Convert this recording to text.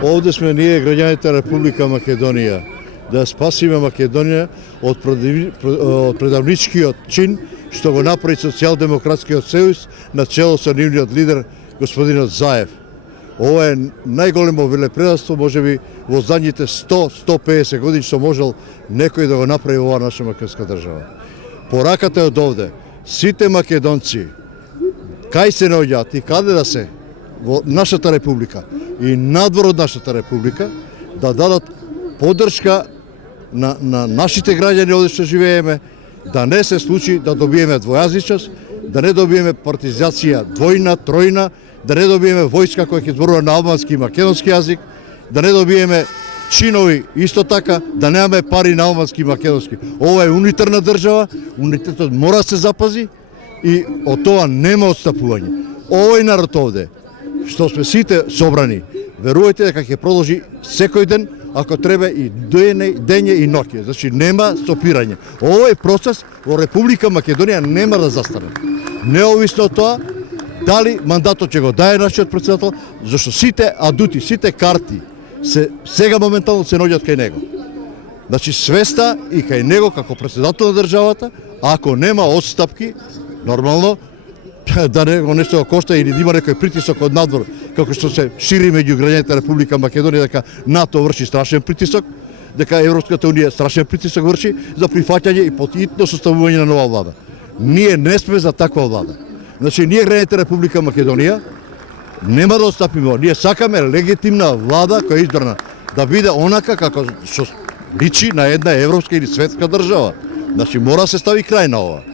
Ovde сме ние, граѓаните на Република Македонија, да спасиме Македонија од предавничкиот чин што го направи Социјалдемократскиот сојуз на чело со нивниот лидер господинот Заев. Ова е најголемо велепредавство можеби во задните 100-150 години што можел некој да го направи ова наша македонска држава. Пораката е од овде. Сите македонци кај се наоѓаат и каде да се во нашата република и надвор од нашата република да дадат поддршка на нашите граѓани овде што живееме, да не се случи да добиеме двојазичност, да не добиеме партизација двојна, тројна, да не добиеме војска која ќе зборува на албански и македонски јазик, да не добиеме чинови исто така, да немаме пари на албански и македонски. Ова е унитарна држава, унитетот мора да се запази и од тоа нема отстапување. Овој народ овде, што сме сите собрани, верувајте дека ќе продолжи секој ден, ако треба и дење и ноќе. Значи нема стопирање. Овој процес во Република Македонија нема да застане. Неовисно од тоа дали мандатот ќе го даде нашиот претседател, зашто сите адути, сите карти сега моментално се наоѓаат кај него. Значи свеста и кај него како претседател на државата, ако нема отстапки, нормално да не го нешто кошта или да има некој притисок од надвор, како што се шири меѓу граѓаните на Република Македонија, дека НАТО врши страшен притисок, дека Европската унија страшен притисок врши за прифаќање и потитно составување на нова влада. Ние не сме за таква влада. Значи, ние граѓаните на Република Македонија нема да отстапиме. Ние сакаме легитимна влада која е избрана да биде онака како што личи на една европска или светска држава. Значи, мора да се стави крај на ова.